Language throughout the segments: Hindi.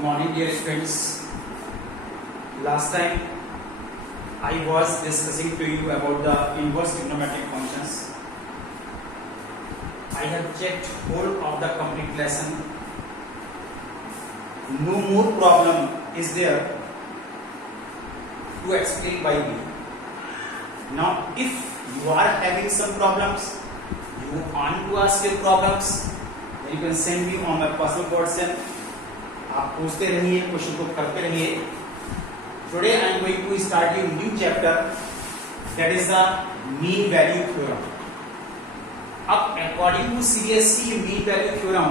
Good morning, dear students. Last time I was discussing to you about the inverse trigonometric functions. I have checked whole of the complete lesson. No more problem is there to explain by me. Now, if you are having some problems, you want to ask your problems, then you can send me on my personal WhatsApp. आप पूछते रहिए, क्वेश्चन को करते रहिए. Today I am going to start you new chapter, that is the mean value theorem. अब according to CBSE mean value theorem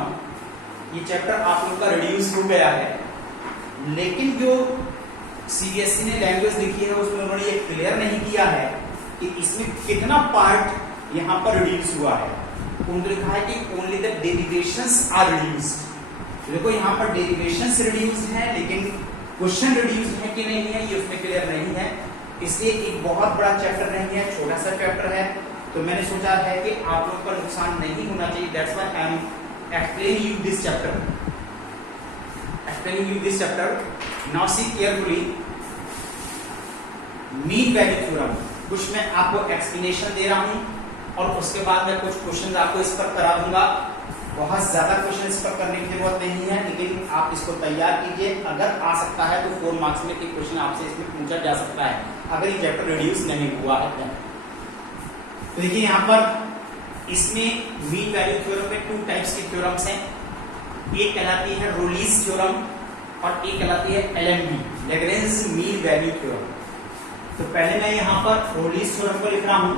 ये चैप्टर आप लोग का रिड्यूस हो गया है, लेकिन जो सीबीएसई ने लैंग्वेज लिखी है उसमें उन्होंने ये क्लियर नहीं किया है कि इसमें कितना पार्ट यहाँ पर रिड्यूस हुआ है. उन्होंने लिखा है कि only the derivations are reduced. देखो यहाँ पर डेरिवेशंस रिड्यूस्ड है, लेकिन क्वेश्चन रिड्यूस्ड है कि नहीं है ये उसमें क्लियर नहीं है. इसलिए एक बहुत बड़ा चैप्टर नहीं है, छोटा सा चैप्टर है. तो मैंने सोचा है कि आप लोग का नुकसान नहीं होना चाहिए. That's why I am explaining you this chapter. Now see carefully mean value theorem. कुछ मैं आपको एक्सप्लेनेशन दे रहा हूं और उसके बाद मैं कुछ क्वेश्चन आपको इस पर करा दूंगा. बहुत ज्यादा क्वेश्चन इस पर करने की जरूरत नहीं है, लेकिन आप इसको तैयार कीजिए. अगर आ सकता है तो 4 मार्क्स में एक क्वेश्चन आपसे इसमें पूछा जा सकता है अगर ये चैप्टर रिड्यूस नहीं हुआ है. तो देखिए यहाँ पर इसमें मीन वैल्यू थ्योरम में 2 टाइप्स की थ्योरम्स हैं. एक कहलाती है रोलीज थ्योरम और एक कहलाती है LMV, Lagrange mean value theorem. तो पहले मैं यहाँ पर रोलीज थ्योरम को लिख रहा हूँ.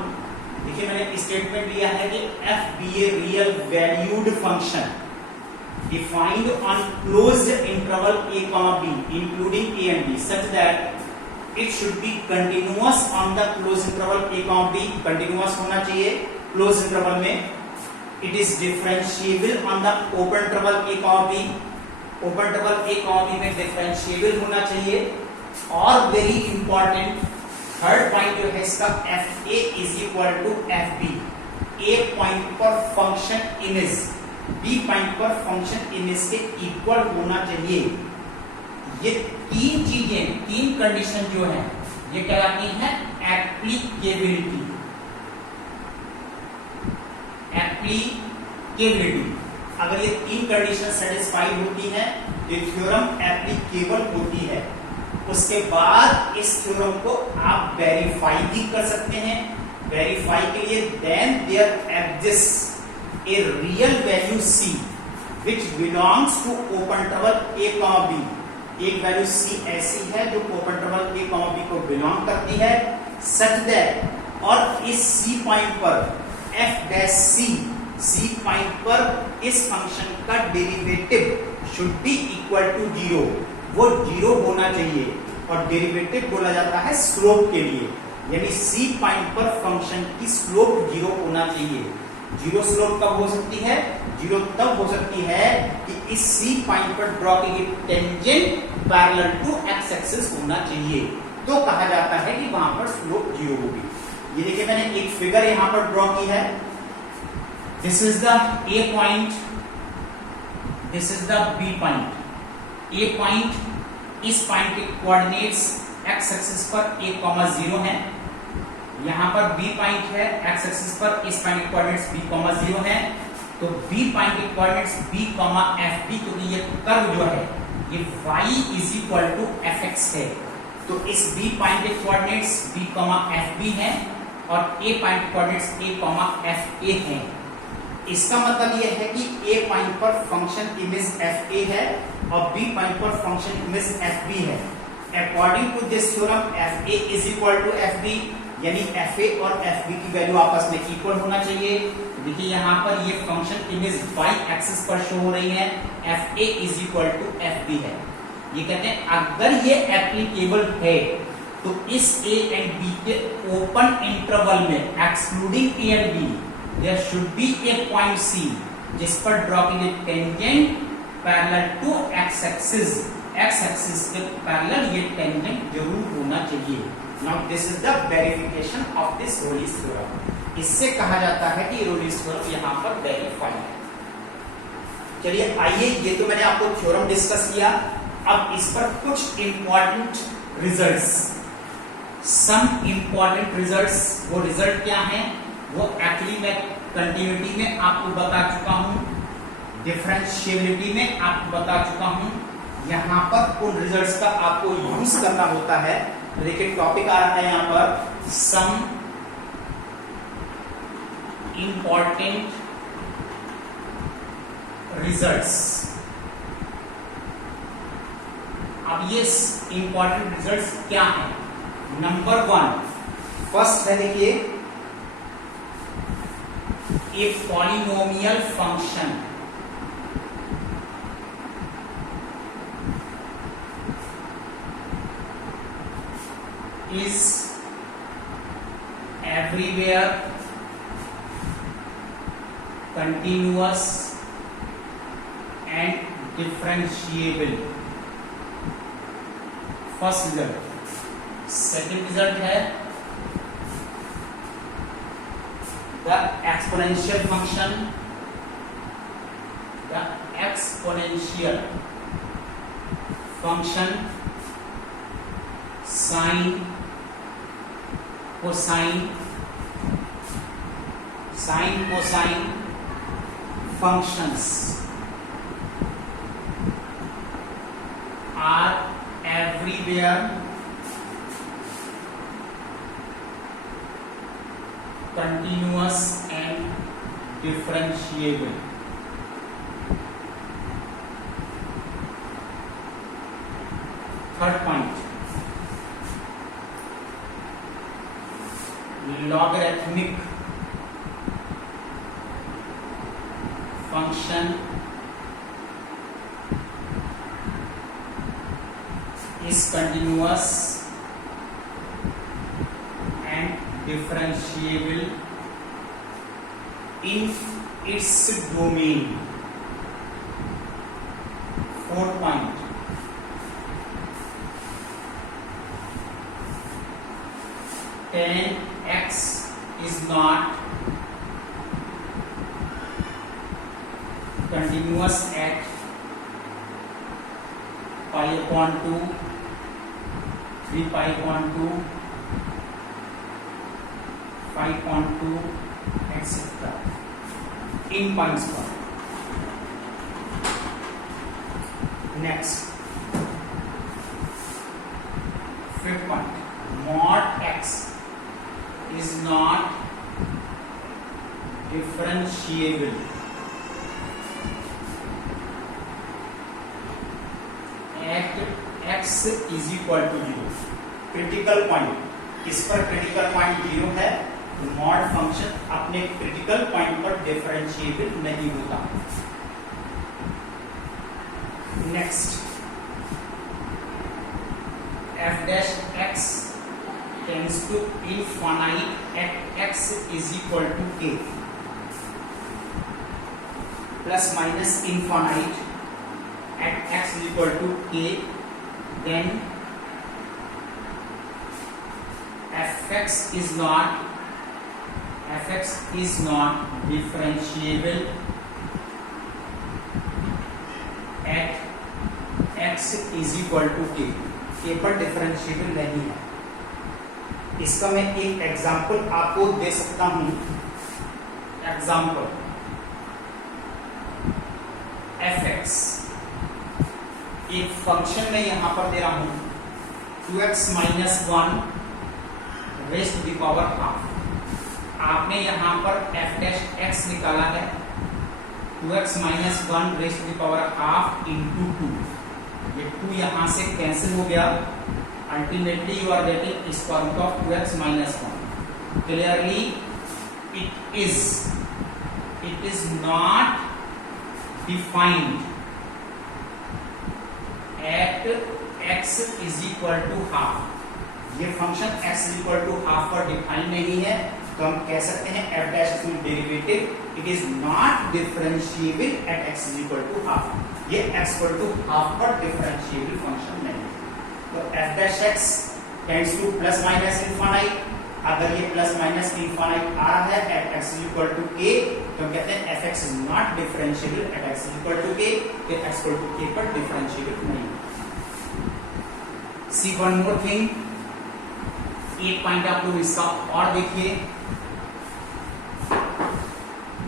देखिए मैंने स्टेटमेंट दिया है कि f be a real valued function defined on closed interval a comma b including a and b such that it should be continuous on the closed interval a comma b. continuous होना चाहिए closed interval में. it is differentiable on the open interval a comma b. open interval a comma b में differentiable होना चाहिए. और very important थर्ड पॉइंट जो है इसका f a is equal to f b. A point पर फंक्शन इमेज बी पॉइंट पर फंक्शन इमेज के इक्वल होना चाहिए. ये 3 चीजें, 3 कंडीशन जो है ये कहलाती है एप्लीकेबिलिटी. अगर ये 3 कंडीशन सेटिस्फाइड होती है तो थ्योरम एप्लीकेबल होती है. उसके बाद इस थ्योरम को आप वेरीफाई भी कर सकते हैं. वेरीफाई के लिए then there exist a real value c which belongs to open interval a comma b. एक वैल्यू सी ऐसी है जो open interval a comma b को बिलोंग करती है सच दैट, और इस सी पॉइंट पर एफ डैश सी पॉइंट पर इस फंक्शन का derivative should be equal to 0. वो 0 होना चाहिए. और डेरिवेटिव बोला जाता है स्लोप के लिए, यानी सी पॉइंट पर फंक्शन की स्लोप 0 होना चाहिए. 0 स्लोप कब हो सकती है? 0 तब हो सकती है कि इस सी पॉइंट पर ड्रॉ की गई tangent parallel to x axis होना चाहिए. तो कहा जाता है कि वहां पर स्लोप 0 होगी. ये देखिए मैंने एक फिगर यहां पर ड्रॉ की है. This is the a point, this is the b point. A point, इस पॉइंट के कोऑर्डिनेट्स एक्स एक्सिस पर a, 0 है. यहां पर b पॉइंट है एक्स एक्सिस पर, इस पॉइंट के कोऑर्डिनेट्स b, 0 है. तो b पॉइंट के कोऑर्डिनेट्स b, fb, क्योंकि ये कर्व जो है ये y is equal to fx है. तो इस b पॉइंट के कोऑर्डिनेट्स b, fb है और a पॉइंट के कोऑर्डिनेट्स a, fa है. इसका मतलब यह है कि a पॉइंट पर फंक्शन इमेज fa है और b पॉइंट पर फंक्शन इमेज fb है. According to this theorem fa is equal to fb, यानी fa और fb की वैल्यू आपस में इक्वल होना चाहिए. देखिए यहाँ पर ये फंक्शन इमेज y एक्सिस पर शो हो रही है. fa is equal to fb है. ये कहते हैं अगर ये एप्लीकेबल है तो इस a एंड b के ओपन इंटरवल में excluding a and b there should be a point C जिस पर ड्रॉ की गई tangent parallel to x axis. X axis के पैरेलल ये टेंजेंट जरूर होना चाहिए. Now this is the verification of this Rolle's theorem. इससे कहा जाता है कि रोलीज थ्योरम यहाँ पर वेरीफाई है. चलिए आइए, ये तो मैंने आपको थ्योरम डिस्कस किया. अब इस पर कुछ important results, some important results, वो रिजल्ट क्या है वो एक्चुअली मैं कंटिन्यूटी में आपको बता चुका हूं, डिफरेंशिएबिलिटी में आपको बता चुका हूं। यहां पर उन रिजल्ट्स का आपको यूज करना होता है। देखिए टॉपिक आ रहा है यहां पर सम इंपॉर्टेंट रिजल्ट्स। अब ये इंपॉर्टेंट रिजल्ट्स क्या है? नंबर 1 फर्स्ट है, देखिए a polynomial function is everywhere continuous and differentiable। First result. Second result है the exponential function, the exponential function sine, cosine, sine cosine functions are everywhere continuous and differentiable। Third point, logarithmic function is continuous and differentiable in its domain। Fourth point, tan x is not continuous at pi upon 2, 3 pi upon 2, 5 upon 2, etc. in points पर। Next fifth point, mod x is not differentiable at x is equal to 0। Critical point, इस पर क्रिटिकल पॉइंट 0 है तो मॉड फंक्शन अपने क्रिटिकल पॉइंट पर डिफरेंशिएबल नहीं होता। Next, f dash x tends to infinite at x is equal to k, plus minus infinite at x is equal to k, then fx is not differentiable at x is equal to k, k पर डिफरेंशिएबल नहीं है। इसका मैं एक एग्जाम्पल आपको दे सकता हूं। एग्जाम्पल fx, एक फंक्शन में यहां पर दे रहा हूं 2x minus 1 raised to the power half। आपने यहां पर f dash x निकाला है 2x minus 1 raised to the power half into 2। ये 2 यहां से कैंसिल हो गया, ultimately you are getting square root of 2x minus 1। clearly it is not defined at x is equal to half। ये function x is equal to half पर डिफाइन नहीं है, तो हम कह सकते हैं f dash is derivative it is not differentiable eight x is equal to half। ये x equal to half पर डिफरेंशिएबल फंक्शन नहीं है। तो f dash x tends two plus minus infinite. अगर ये प्लस माइनस इनफाइनाइट आ रहा है at x is equal to k, तो हम कहते हैं fx is not differentiable at x is equal to k, फिर x equal to k पर डिफरेंशिएबल नहीं है। सी वन मोर थिंग, एक पॉइंट आप लोग इसका और देखिए,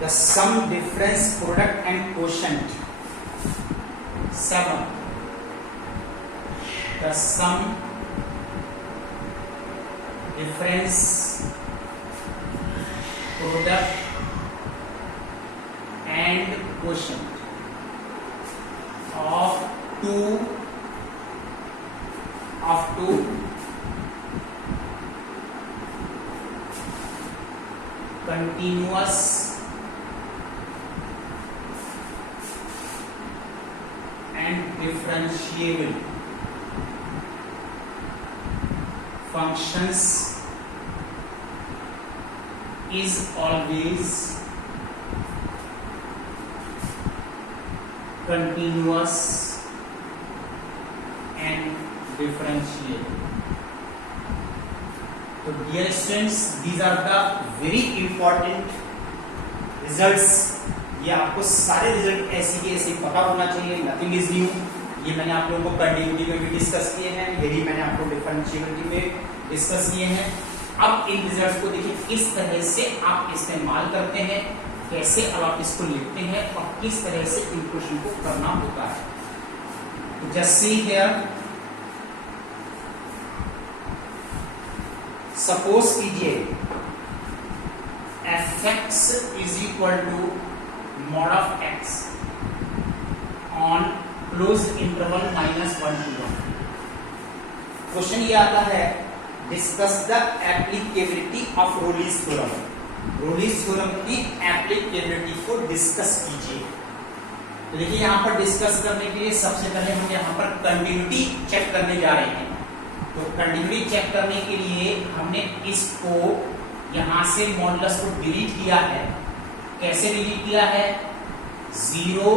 the sum difference product and quotient 7, the sum difference product and quotient of two continuous and differentiable functions is always continuous and differentiable. So dear students, these are the very important results. ये आपको सारे रिजल्ट ऐसे के ऐसे पता होना चाहिए, नथिंग इज न्यू। ये मैंने आप लोगों को कंटिन्यूटी में भी डिस्कस किए हैं, यही मैंने आपको डिफरेंशिएबिलिटी में डिस्कस किए हैं। अब इन रिजल्ट्स को देखिए किस तरह से आप इस्तेमाल करते हैं, कैसे अब आप इसको लिखते हैं और किस तरह से इन क्वेश्चन को करना होता है। जस्ट सी हियर, सपोज कीजिए fx is equal to mod of x on closed interval -1 to 1। Question ये आता है, discuss the applicability of Rolle's theorem. Rolle's theorem की एप्लीकेबिलिटी को डिस्कस कीजिए। तो देखिए यहाँ पर डिस्कस करने के लिए सबसे पहले हम यहाँ पर कंटिन्यूटी चेक करने जा रहे हैं। तो कंटिन्यूटी चेक करने के लिए हमने इसको यहाँ से मॉडुलस को डिलीट किया है। कैसे डिलीट किया है? 0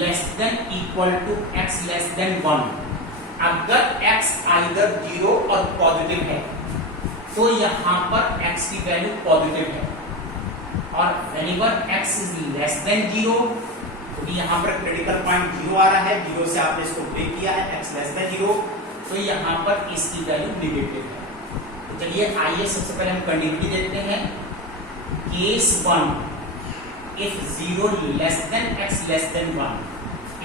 less than equal to x less than 1। अगर x आइदर 0 और पॉजिटिव है तो यहाँ पर x की वैल्यू पॉजिटिव है, और whenever x is less than 0, क्योंकि यहाँ पर क्रिटिकल पॉइंट 0 आ रहा है, 0 से आपने इसको ब्रेक किया है, x लेस देन 0, तो यहाँ पर इसकी वैल्यू नेगेटिव है। तो चलिए आइए सबसे पहले हम कंटिन्यूटी देखते हैं। Case 1, if 0 less then x less than 1,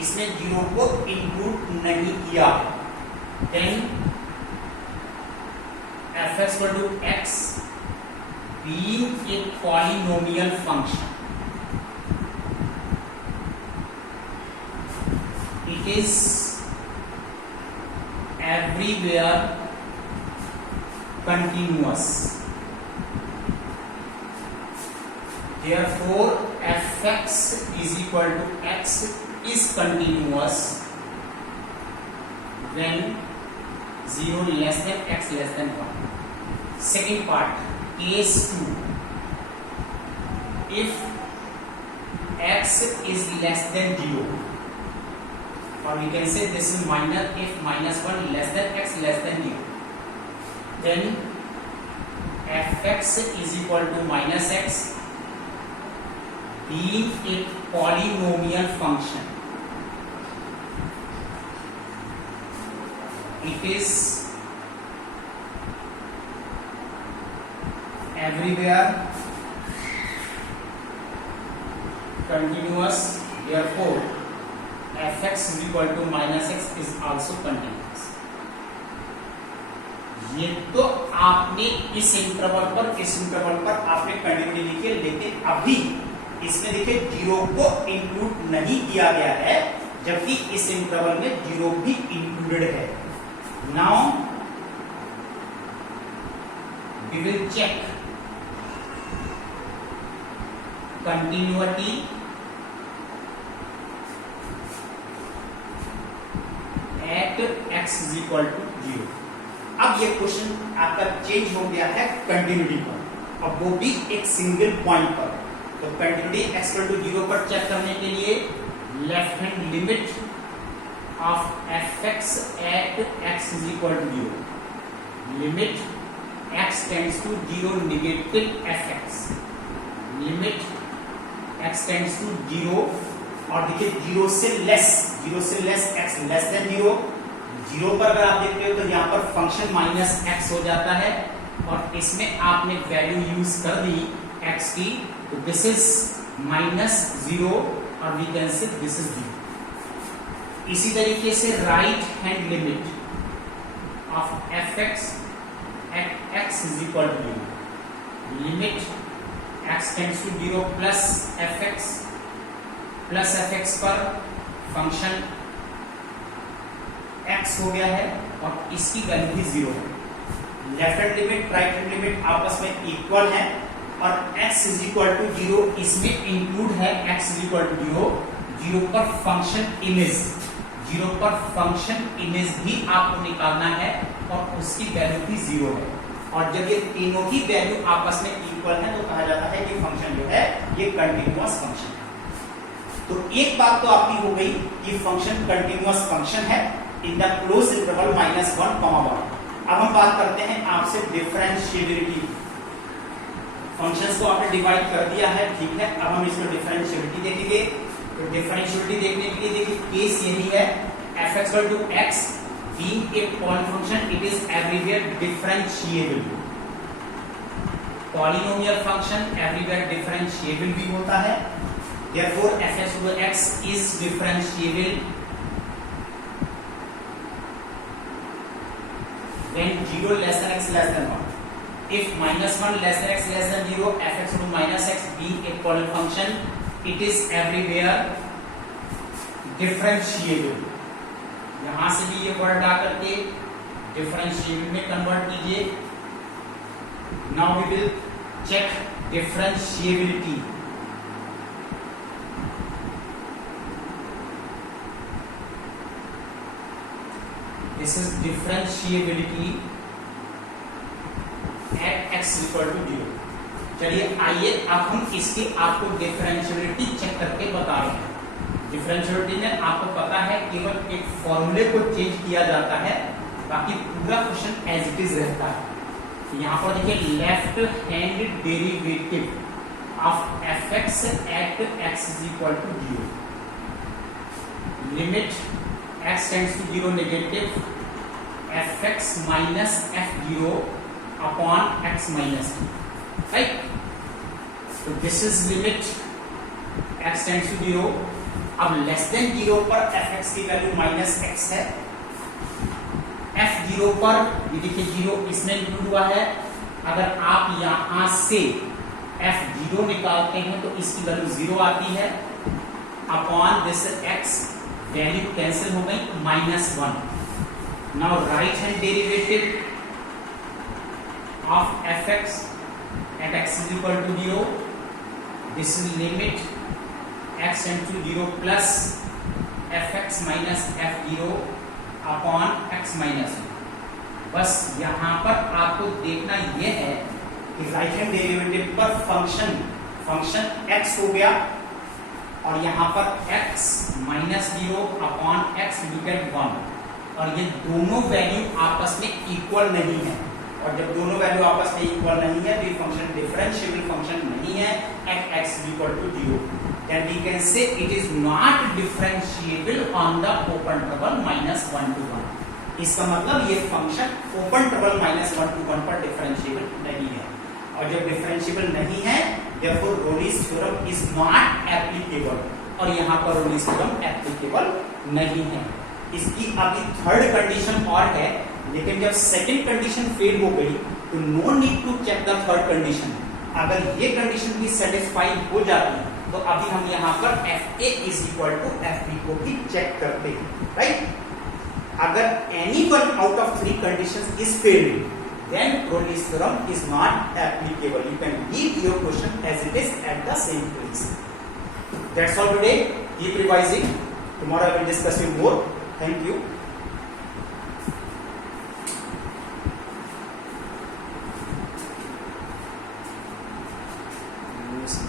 इसने 0 को इंक्लूड नहीं किया, then fx equal to x being a polynomial function, it is everywhere continuous, therefore fx is equal to x is continuous when 0 less than x less than 1। Second part, case 2, if x is less than 0, or we can say this is minus, if -1 less than x less than 0, then fx is equal to minus x being a polynomial function, it is everywhere continuous, therefore fx is equal to minus x is also continuous। ये तो आपने इस इंटरवल पर आपने कंटिन्यूटी लिखी है, लेकिन अभी इसमें देखिए 0 को इंक्लूड नहीं किया गया है, जबकि इस इंटरवल में 0 भी इंक्लूडेड है। Now we will check continuity at x is equal to 0। अब ये क्वेश्चन आपका चेंज हो गया है कंटिन्यूटी पर, अब वो भी एक सिंगल पॉइंट पर। तो कंटिन्यूटी x equal to 0 पर चेक करने के लिए left hand limit of fx at x is equal to 0, limit x tends to 0 negative fx, limit x tends to 0, और देखिए 0 से less x less than 0, zero पर अगर आप देखते हो तो यहाँ पर फंक्शन माइनस एक्स हो जाता है और इसमें आपने वैल्यू यूज कर दी एक्स की, तो दिस इज माइनस जीरो और we can say this is zero. इसी तरीके से right hand limit of f x at x is equal to zero, limit x tends to zero plus f x पर फंक्शन x हो गया है और इसकी वैल्यू भी जीरो है। Left hand limit right hand limit आपस में इक्वल है और x is equal to zero इसमें इंक्लूड है x is equal to zero, zero पर फंक्शन इमेज, जीरो पर फंक्शन इमेज भी आपको निकालना है और उसकी वैल्यू भी जीरो है। और जब ये तीनों की वैल्यू आपस में इक्वल है तो कहा जाता है कि फंक्शन जो है ये कंटिन्यूअस फंक्शन है। तो एक बात तो आपकी हो गई कि फंक्शन कंटिन्यूअस फंक्शन है इन द क्लोज इंटरवल -1, 1। अब हम बात करते हैं आपसे डिफरेंशिएबिलिटी। फंक्शंस को आपने डिवाइड कर दिया है, ठीक है। अब हम इसमें डिफरेंशिएबिलिटी देखेंगे। तो डिफरेंशिएबिलिटी देखने के लिए देखिए केस यही है, f(x) being a polynomial function, it is everywhere differentiable। Polynomial function everywhere differentiable भी होता है, therefore f(x) is differentiable when 0 less than x less than 1. If -1 less than x less than 0, f(x) to -x being a polynomial function, it is everywhere differentiable। यहां से भी ये वर्ड ला करके डिफरेंशिएबल में कन्वर्ट कीजिए। Now we will check differentiability. This is differentiability at x equal to 0। चलिए आइए अब हम इसकी आपको डिफरेंशिएबिलिटी चेक करके बता रहे हैं। डिफरेंशिएबिलिटी में आपको पता है केवल एक फॉर्मूले को चेंज किया जाता है, बाकी पूरा क्वेश्चन एज इट इज रहता है। यहाँ पर देखिए left hand derivative of f(x) at x is equal to 0, limit x tends to 0 negative f(x) minus f(0) upon x minus 2, right. तो this is limit x tends to 0। अब लेस देन 0 पर f(x) की वैल्यू माइनस x है, f(0) पर ये देखिए 0 इसमें इंक्लूड हुआ है। अगर आप यहां से f(0) निकालते हैं तो इसकी वैल्यू 0 आती है, upon this x value cancel हो गई -1। Now right hand derivative of f(x) at x is equal to 0, this is limit x tends to 0 plus f(x) minus f(0) upon x minus 1। बस यहां पर आपको देखना यह है कि राइट हैंड डेरिवेटिव पर फंक्शन x हो गया और यहाँ पर x minus 0 upon x you get 1, और ये दोनों वैल्यू आपस में इक्वल नहीं है। और जब दोनों वैल्यू आपस में इक्वल नहीं है तो ये फंक्शन डिफरेंशिएबल फंक्शन नहीं है at x equal to 0, then we can say it is not differentiable on the open interval -1 to 1। इसका मतलब ये फंक्शन ओपन इंटरवल -1 to 1 पर डिफरेंशिएबल नहीं है, और जब डिफरेंशिएबल नहीं है therefore Rolle's theorem is not applicable, और यहाँ पर रोलिस थ्योरम एप्लीकेबल नहीं है। इसकी अभी थर्ड कंडीशन और है, लेकिन जब सेकंड कंडीशन फेल हो गई तो no need to check the third condition. अगर ये कंडीशन भी सेटिस्फाई हो जाती है तो अभी हम यहाँ पर fa is equal to fb को भी चेक करते हैं, राइट। अगर any one out of 3 conditions is failed then Rolle's theorem is not applicable. You can leave your question as it is at the same place. That's all today. Keep revising. Tomorrow I will discuss with more. Thank you.